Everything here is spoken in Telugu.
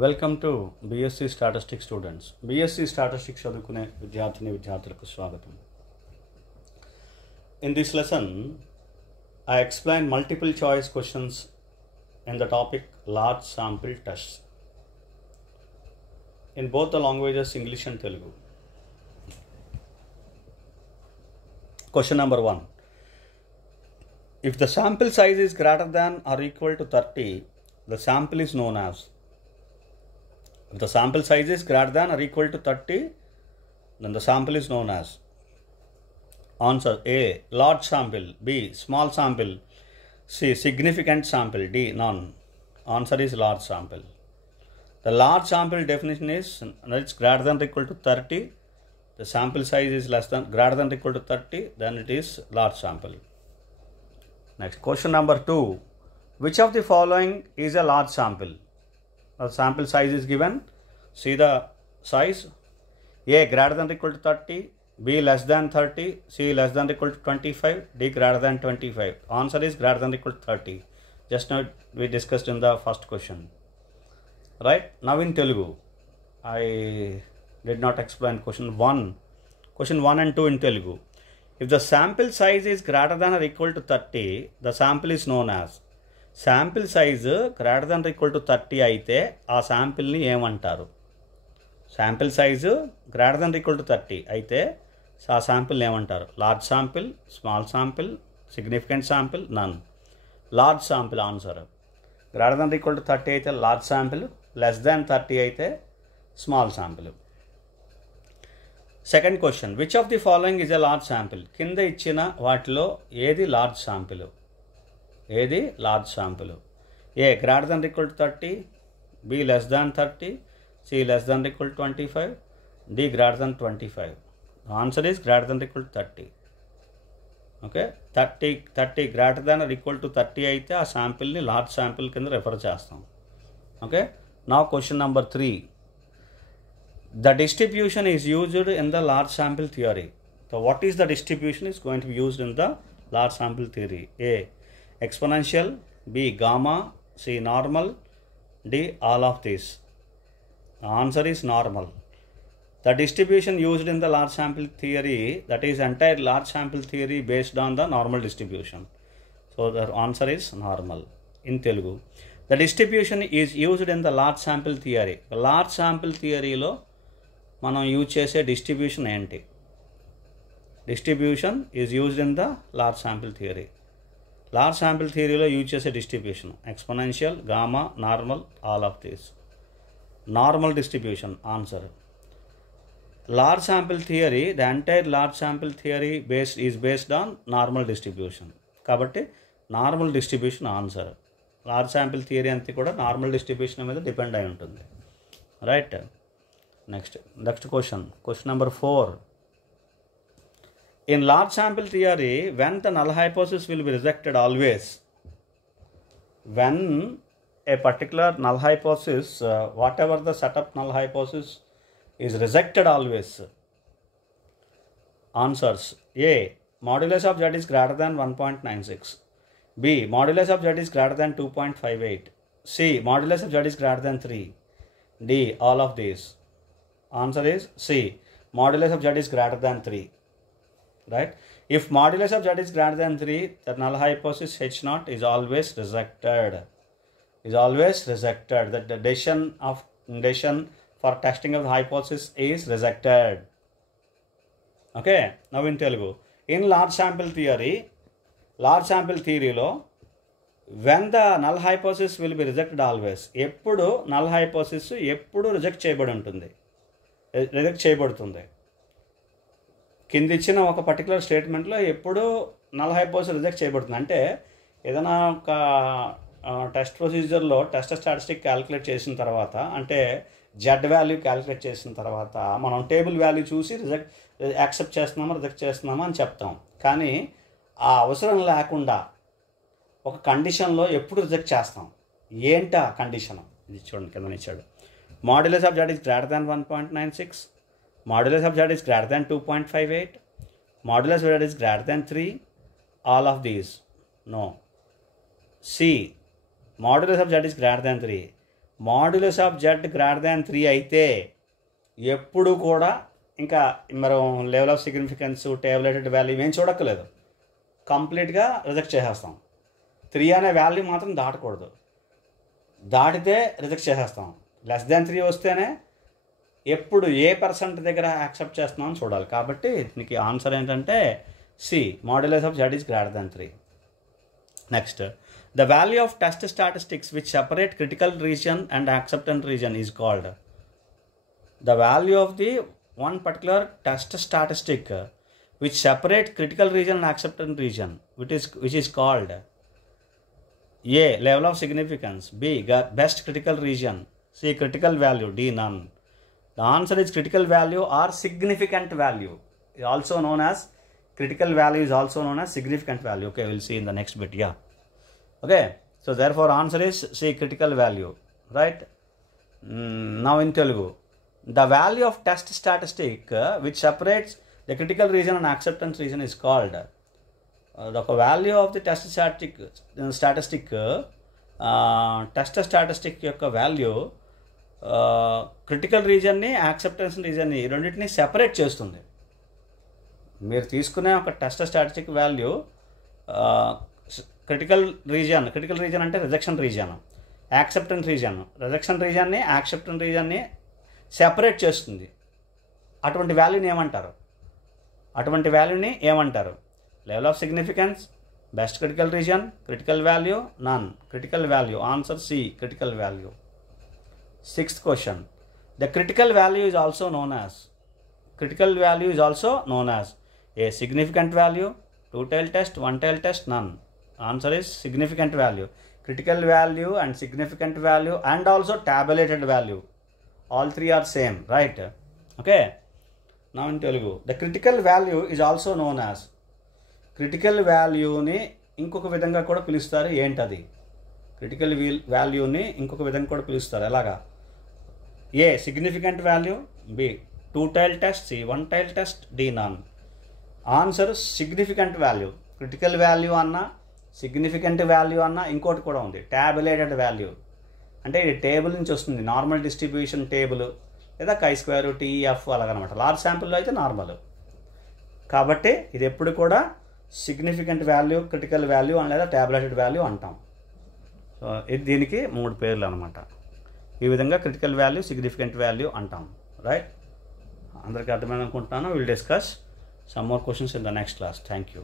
Welcome to BSc statistics students. BSc statistics చదువుకునే విద్యార్థులకు స్వాగతం. In this lesson, I explain multiple choice questions in the topic large sample tests in both the languages English and Telugu. Question number 1. If the sample size is greater than or equal to 30, the sample is known as. If the sample size is greater than or equal to 30, then the sample is known as. Answer: A. Large sample. B. Small sample. C. Significant sample. D. None. Answer is large sample. The large sample definition is it's greater than or equal to 30. The sample size is greater than or equal to 30, then it is large sample. Next, question number 2. Which of the following is a large sample? The sample size is given. See the size. A. Greater than or equal to 30. B. Less than 30. C. Less than or equal to 25. D. Greater than 25. Answer is greater than or equal to 30. Just now we discussed in the first question. Right? Now in Telugu, I did not explain question 1. Question 1 and 2 in Telugu. If the sample size is greater than or equal to 30, the sample is known as. Sample size greater than equal to 30 అయితే ఆ శాంపిల్ని ఏమంటారు? Sample size greater than equal to 30 అయితే ఆ శాంపిల్ని ఏమంటారు? Large sample, small sample, significant sample, none. Large sample answer. Greater than equal to 30 అయితే లార్జ్ శాంపిల్, లెస్ దాన్ 30 అయితే small sample. Second question, which of the following is a large sample? కింద ఇచ్చిన వాటిలో ఏది లార్జ్ శాంపిల్? ఏది large sample? A. Greater than equal to 30. B. Less than 30. C. Less than equal to 25. D. Greater than 25. Answer is greater than equal to 30. Okay, 30 greater than equal to 30 అయితే ఆ శాంపిల్ని లార్జ్ శాంపిల్ కింద రెఫర్ చేస్తాం. ఓకే, నా question number 3. The distribution is used in the large sample theory. So what is the distribution is going to be used in the large sample theory? A. Exponential. B. Gamma. C. Normal. D. All of these. The answer is normal. The distribution used in the large sample theory, that is entire large sample theory based on the normal distribution. So the answer is normal in Telugu. The distribution is used in the large sample theory. Large sample theory lo మనం యూజ్ చేసే డిస్ట్రిబ్యూషన్ ఏంటి? Distribution is used in the large sample theory. Large sample థియరీలో యూజ్ చేసే distribution exponential, gamma, normal, all of these. Normal distribution answer. Large sample theory, the entire large sample theory based on normal distribution. కాబట్టి normal distribution answer. Large sample theory అంతా కూడా నార్మల్ డిస్ట్రిబ్యూషన్ మీద డిపెండ్ అయి ఉంటుంది. Right. Next question number 4. In large sample theory, when the null hypothesis will be rejected always? When a particular null hypothesis, whatever the setup null hypothesis, is rejected always. Answers: A. Modulus of z is greater than 1.96. B. Modulus of z is greater than 2.58. C. Modulus of z is greater than 3. D. All of these. Answer is C. Modulus of z is greater than 3. Right? If modulus of z is greater than 3, the null hypothesis H0 is always rejected. That the decision for testing of the hypothesis is rejected. Okay, now in Telugu. In large sample theory lo, when the null hypothesis will be rejected always. ఎప్పుడు null hypothesis ఎప్పుడు రిజెక్ట్ చేయబడుతుంది. కింద ఇచ్చిన ఒక పర్టికులర్ స్టేట్మెంట్లో ఎప్పుడు నల్ హైపోథెసిస్ రిజెక్ట్ చేయబడుతుంది అంటే, ఏదైనా ఒక టెస్ట్ ప్రొసీజర్లో టెస్ట్ స్టాటిస్టిక్ క్యాలిక్యులేట్ చేసిన తర్వాత, అంటే జెడ్ వాల్యూ క్యాలిక్యులేట్ చేసిన తర్వాత మనం టేబుల్ వాల్యూ చూసి యాక్సెప్ట్ చేస్తున్నామా రిజెక్ట్ చేస్తున్నామా అని చెప్తాం. కానీ ఆ అవసరం లేకుండా ఒక కండిషన్లో ఎప్పుడు రిజెక్ట్ చేస్తాం. ఏంటి ఆ కండిషన్? ఇది చూడండి, కింద ఇచ్చాడు. Modulus of Z is greater than 1.96. Modulus of z is greater than 2.58. Modulus of z is greater than 3. All of these. No. C. Modulus of z is greater than 3. Modulus of Z greater than 3 అయితే ఎప్పుడు కూడా ఇంకా మనం level of significance, tabulated value ఏం చూడక్కలేదు, కంప్లీట్గా రిజెక్ట్ చేసేస్తాం. 3 అనే వాల్యూ మాత్రం దాటకూడదు, దాటితే రిజెక్ట్ చేసేస్తాం. లెస్ దాన్ 3 వస్తేనే ఎప్పుడు ఏ పర్సెంట్ దగ్గర యాక్సెప్ట్ చేస్తున్నామని చూడాలి. కాబట్టి దీనికి ఆన్సర్ ఏంటంటే C, modulus of Z is greater than 3. Next, the value of test statistics which separate critical region and acceptance region is called. The value of the one particular test statistic which separate critical region and acceptance region which is called A, level of significance, B, best critical region, C, critical value, D, none. The answer is critical value or significant value, also known as critical value is also known as significant value. Okay, we'll see in the next bit. Yeah, okay, so therefore answer is C, critical value, right? Now in Telugu, the value of test statistic which separates the critical region and acceptance region is called. The value of the test statistic test statistic యొక్క వాల్యూ క్రిటికల్ రీజన్ని, యాక్సెప్టెన్స్ రీజన్ని రెండింటిని సెపరేట్ చేస్తుంది. మీరు తీసుకునే ఒక test statistic value critical region అంటే rejection region, acceptance region, rejection రీజన్ని, యాక్సెప్టెన్స్ రీజన్ని సెపరేట్ చేస్తుంది. అటువంటి వాల్యూని ఏమంటారు? Level of significance, best critical region, critical value, none, critical value. Answer C, critical value. 6th question, the critical value is also known as a significant value, two-tailed test, one-tailed test, none. Answer is significant value. Critical value and significant value and also tabulated value, all three are same, right? Okay, now in Telugu, the critical value is also known as, critical value ni ఇంకొక విధంగా కూడా పిలుస్తారు. ఏంటది? క్రిటికల్ వాల్యూని ఇంకొక విధంగా కూడా పిలుస్తారు. ఎలాగా? A, significant value, B, two tailed test, C, one tailed test, D, none. Answer significant value. Critical value అన్నా, సిగ్నిఫికెంట్ వాల్యూ అన్నా ఇంకోటి కూడా ఉంది, టాబులేటెడ్ వాల్యూ. అంటే ఇది టేబుల్ నుంచి వస్తుంది, నార్మల్ డిస్ట్రిబ్యూషన్ టేబుల్ లేదా chi-square, TF అలాగనమాట. లార్జ్ శాంపుల్లో అయితే నార్మల్. కాబట్టి ఇది ఎప్పుడు కూడా సిగ్నిఫికెంట్ వాల్యూ, క్రిటికల్ వాల్యూ లేదా టాబులేటెడ్ వాల్యూ అంటాం. సో ఇది దీనికి 3 పేర్లు అనమాట. ఈ విధంగా క్రిటికల్ వాల్యూ, సిగ్నిఫికెంట్ వాల్యూ అంటాం, రైట్? అందరికీ అర్థమైంది అనుకుంటున్నాను. Will discuss some more questions in the next class. Thank you.